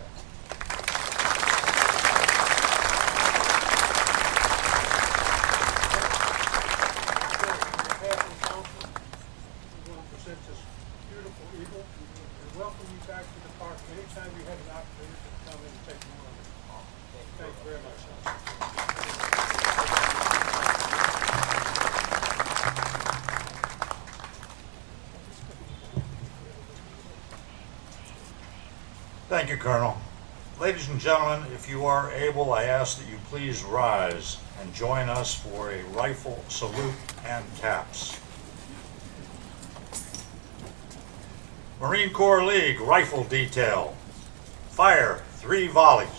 Thank you, Colonel. Ladies and gentlemen, if you are able, I ask that you please rise and join us for a rifle salute and taps. Marine Corps League Rifle Detail. Fire 3 volleys.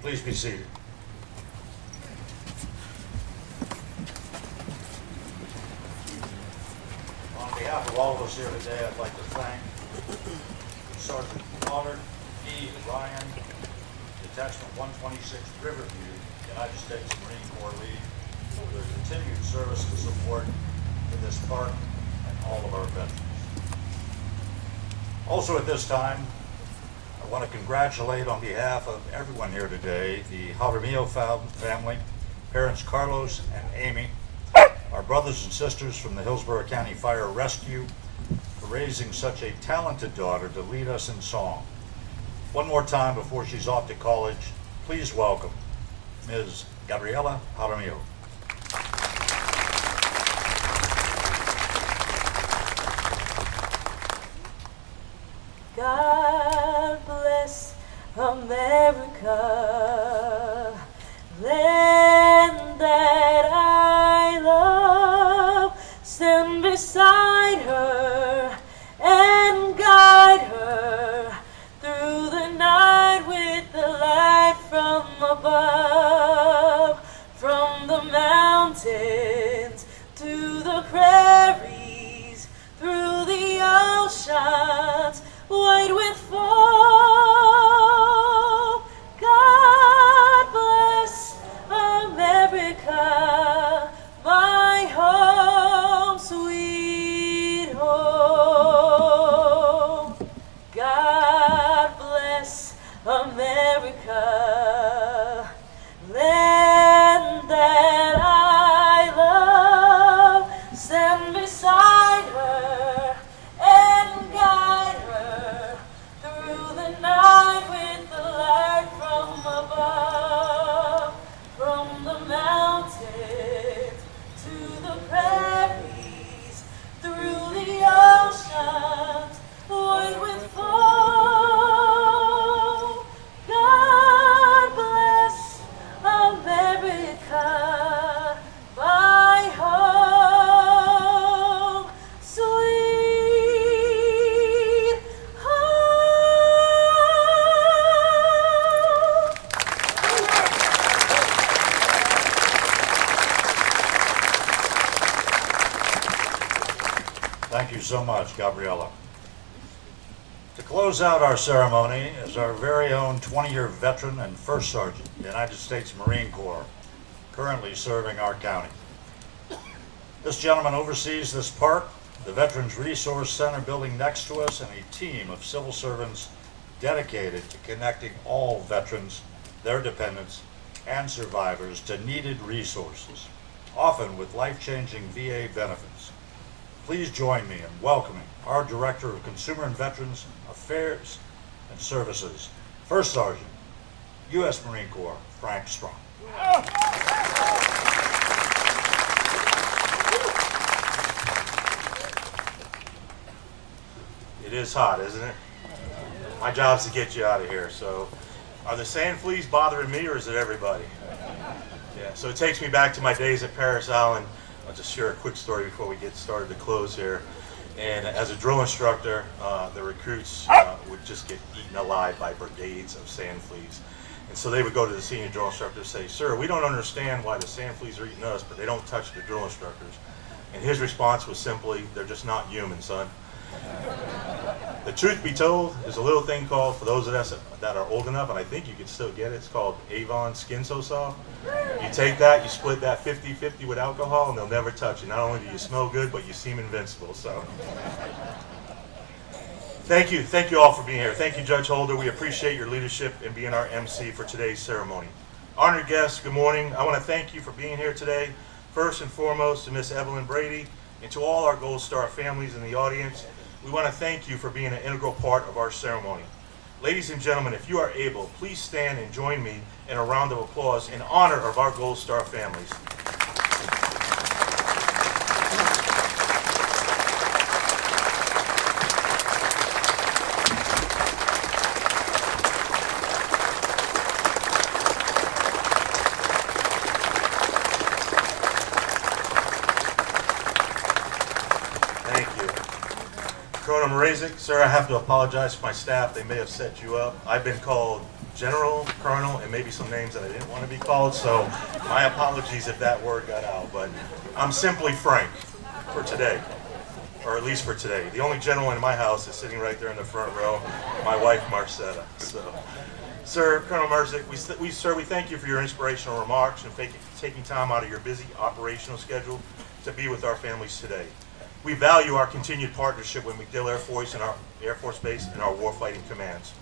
Please be seated. On behalf of all of us here today, I'd like to thank Sergeant Pollard, E. Ryan, Detachment 126 Riverview, United States Marine Corps League, for their continued service and support to this park and all of our veterans. Also at this time, I want to congratulate on behalf of everyone here today, the Jaramillo family, parents Carlos and Amy, our brothers and sisters from the Hillsborough County Fire Rescue, for raising such a talented daughter to lead us in song. One more time before she's off to college, please welcome Ms. Gabriela Jaramillo. God bless America, land that I love. Stand beside her and guide her through the night with the light from above. From the mountains to the prairies, through the oceans, white with foam. God bless America, my home, sweet home. God bless America, land that I love. Stand beside her and guide her through the night with the light from above. From the mountains to the prairies, through the oceans, white with foam. God bless America, my home, sweet home. Thank you so much, Gabriela. To close out our ceremony is our very own 20-year veteran and First Sergeant, United States Marine Corps, currently serving our county. This gentleman oversees this park, the Veterans Resource Center building next to us, and a team of civil servants dedicated to connecting all veterans, their dependents, and survivors to needed resources, often with life-changing VA benefits. Please join me in welcoming our Director of Consumer and Veterans Affairs and Services, First Sergeant, U.S. Marine Corps, Frank Strong. It is hot, isn't it? My job's to get you out of here, so Are the sand fleas bothering me, or is it everybody? Yeah, so it takes me back to my days at Paris Island. I'll just share a quick story before we get started to close here. And as a drill instructor, the recruits would just get eaten alive by brigades of sand fleas. And so they would go to the senior drill instructor and say, "Sir, we don't understand why the sand fleas are eating us, but they don't touch the drill instructors." And his response was simply, "They're just not human, son." The truth be told, there's a little thing called, for those of us that are old enough, and I think you can still get it, it's called Avon Skin So Soft. You take that, you split that 50-50 with alcohol, and they'll never touch you. Not only do you smell good, but you seem invincible. So, thank you all for being here. Thank you, Judge Holder. We appreciate your leadership in being our MC for today's ceremony. Honored guests, good morning. I want to thank you for being here today. First and foremost, to Miss Evelyn Brady, and to all our Gold Star families in the audience, we want to thank you for being an integral part of our ceremony. Ladies and gentlemen, if you are able, please stand and join me in a round of applause in honor of our Gold Star families. Sir, I have to apologize for my staff. They may have set you up. I've been called General, Colonel, and maybe some names that I didn't want to be called, so my apologies if that word got out. But I'm simply Frank for today, or at least for today. The only general in my house is sitting right there in the front row, my wife, Marcetta. So, Sir, Colonel Merzick, we thank you for your inspirational remarks and taking time out of your busy operational schedule to be with our families today. We value our continued partnership with MacDill Air Force and our Air Force Base and our warfighting commands.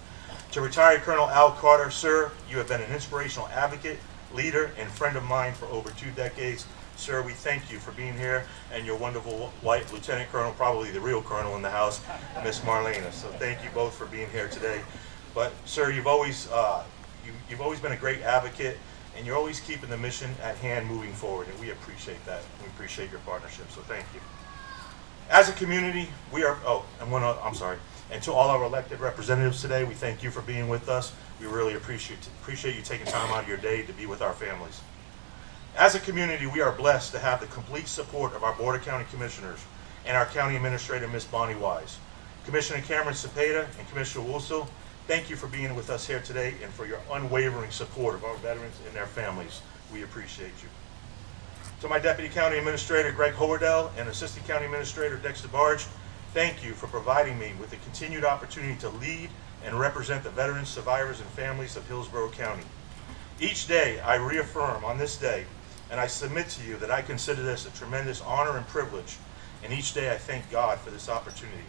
To retired Colonel Al Carter, sir, you have been an inspirational advocate, leader, and friend of mine for over 2 decades. Sir, we thank you for being here, and your wonderful wife, Lieutenant Colonel, probably the real colonel in the house, Miss Marlena. So thank you both for being here today. But sir, you've always been a great advocate, and you're always keeping the mission at hand moving forward, and we appreciate that. We appreciate your partnership, so thank you. As a community, and to all our elected representatives today, we thank you for being with us. We really appreciate you taking time out of your day to be with our families. As a community, we are blessed to have the complete support of our Board of County Commissioners and our County Administrator, Ms. Bonnie Wise. Commissioner Cameron Cepeda and Commissioner Woolsell, thank you for being with us here today and for your unwavering support of our veterans and their families. We appreciate you. To my Deputy County Administrator, Greg Howardell, and Assistant County Administrator, Dexter Barge, thank you for providing me with the continued opportunity to lead and represent the veterans, survivors, and families of Hillsborough County. Each day, I reaffirm on this day, and I submit to you that I consider this a tremendous honor and privilege, and each day I thank God for this opportunity.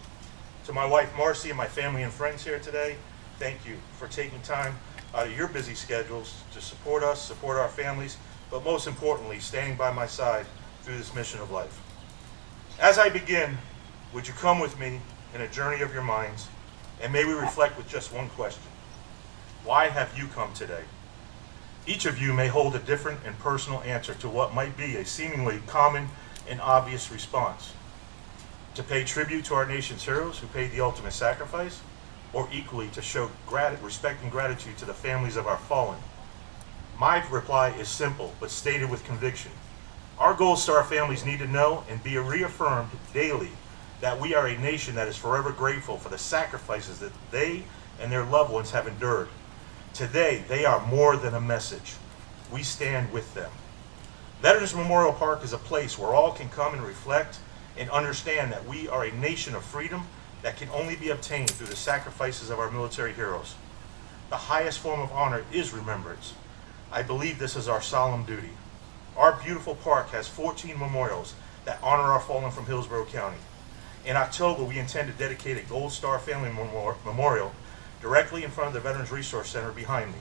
To my wife, Marcy, and my family and friends here today, thank you for taking time out of your busy schedules to support us, support our families, but most importantly, standing by my side through this mission of life. As I begin, would you come with me in a journey of your minds, and may we reflect with just one question. Why have you come today? Each of you may hold a different and personal answer to what might be a seemingly common and obvious response. To pay tribute to our nation's heroes who paid the ultimate sacrifice, or equally to show respect and gratitude to the families of our fallen. My reply is simple, but stated with conviction. Our Gold Star families need to know and be reaffirmed daily that we are a nation that is forever grateful for the sacrifices that they and their loved ones have endured. Today, they are more than a message. We stand with them. Veterans Memorial Park is a place where all can come and reflect and understand that we are a nation of freedom that can only be obtained through the sacrifices of our military heroes. The highest form of honor is remembrance. I believe this is our solemn duty. Our beautiful park has 14 memorials that honor our fallen from Hillsborough County. In October, we intend to dedicate a Gold Star Family Memorial directly in front of the Veterans Resource Center behind me.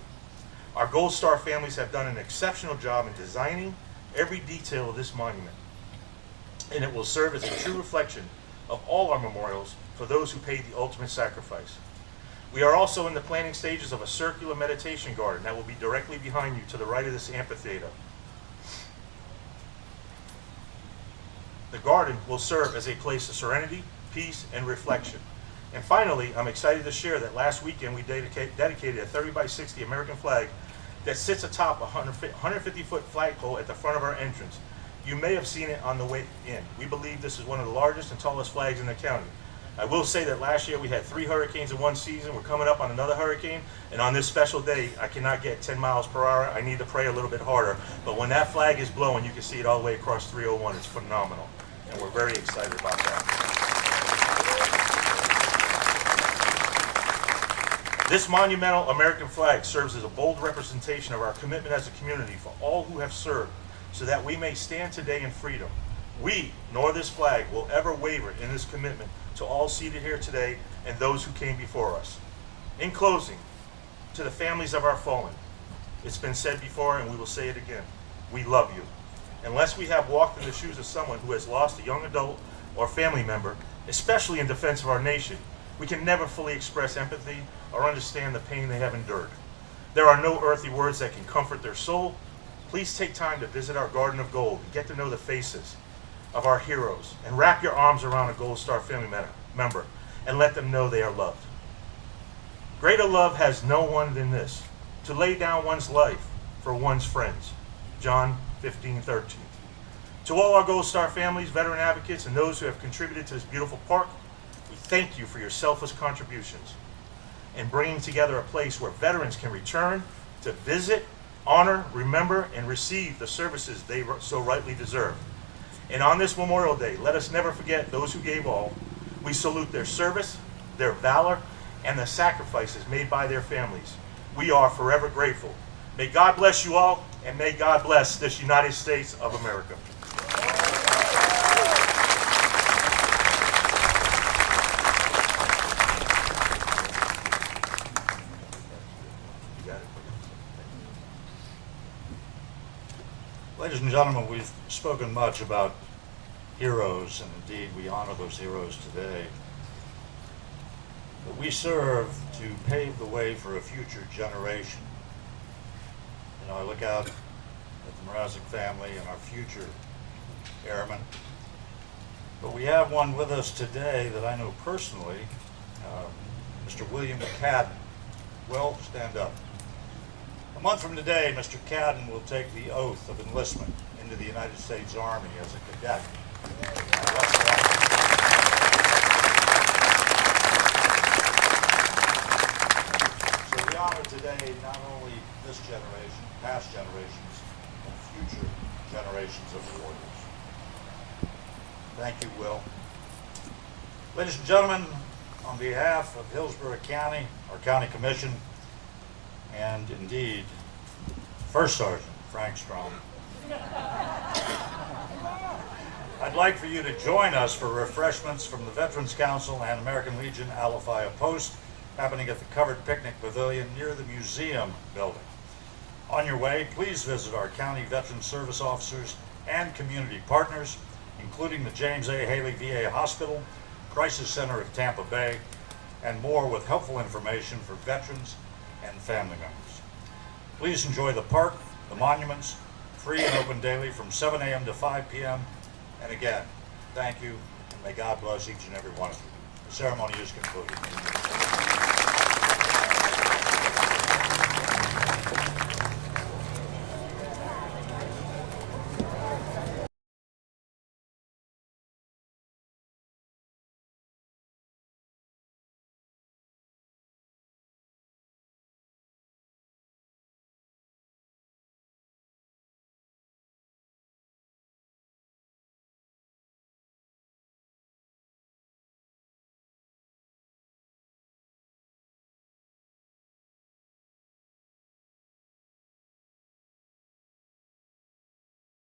Our Gold Star families have done an exceptional job in designing every detail of this monument, and it will serve as a true reflection of all our memorials for those who paid the ultimate sacrifice. We are also in the planning stages of a circular meditation garden that will be directly behind you to the right of this amphitheater. The garden will serve as a place of serenity, peace, and reflection. And finally, I'm excited to share that last weekend we dedicated a 30 by 60 American flag that sits atop a 150-foot flagpole at the front of our entrance. You may have seen it on the way in. We believe this is one of the largest and tallest flags in the county. I will say that last year we had 3 hurricanes in one season. We're coming up on another hurricane, and on this special day, I cannot get 10 miles per hour. I need to pray a little bit harder. But when that flag is blowing, you can see it all the way across 301. It's phenomenal, and we're very excited about that. This monumental American flag serves as a bold representation of our commitment as a community for all who have served, so that we may stand today in freedom. We, nor this flag, will ever waver in this commitment to all seated here today and those who came before us. In closing, to the families of our fallen, it's been said before and we will say it again, we love you. Unless we have walked in the shoes of someone who has lost a young adult or family member, especially in defense of our nation, we can never fully express empathy or understand the pain they have endured. There are no earthly words that can comfort their soul. Please take time to visit our Garden of Gold and get to know the faces of our heroes, and wrap your arms around a Gold Star family member and let them know they are loved. Greater love has no one than this, to lay down one's life for one's friends. John 15:13. To all our Gold Star families, veteran advocates, and those who have contributed to this beautiful park, we thank you for your selfless contributions in bringing together a place where veterans can return to visit, honor, remember, and receive the services they so rightly deserve. And on this Memorial Day, let us never forget those who gave all. We salute their service, their valor, and the sacrifices made by their families. We are forever grateful. May God bless you all, and may God bless this United States of America. Ladies and gentlemen, we've spoken much about heroes, and indeed we honor those heroes today. But we serve to pave the way for a future generation. You know, I look out at the Mrazek family and our future airmen. But we have one with us today that I know personally, Mr. William Cadden. Will, stand up. A month from today, Mr. Cadden will take the oath of enlistment into the United States Army as a cadet. So we honor today not only this generation, past generations, but future generations of warriors. Thank you, Will. Ladies and gentlemen, on behalf of Hillsborough County, our county commission, and indeed, First Sergeant Frank Strom, I'd like for you to join us for refreshments from the Veterans Council and American Legion Alafaya Post, happening at the Covered Picnic Pavilion near the museum building. On your way, please visit our county veteran service officers and community partners, including the James A. Haley VA Hospital, Crisis Center of Tampa Bay, and more with helpful information for veterans and family members. Please enjoy the park, the monuments, free and open daily from 7 a.m. to 5 p.m. And again, thank you, and may God bless each and every one of you. The ceremony is concluded.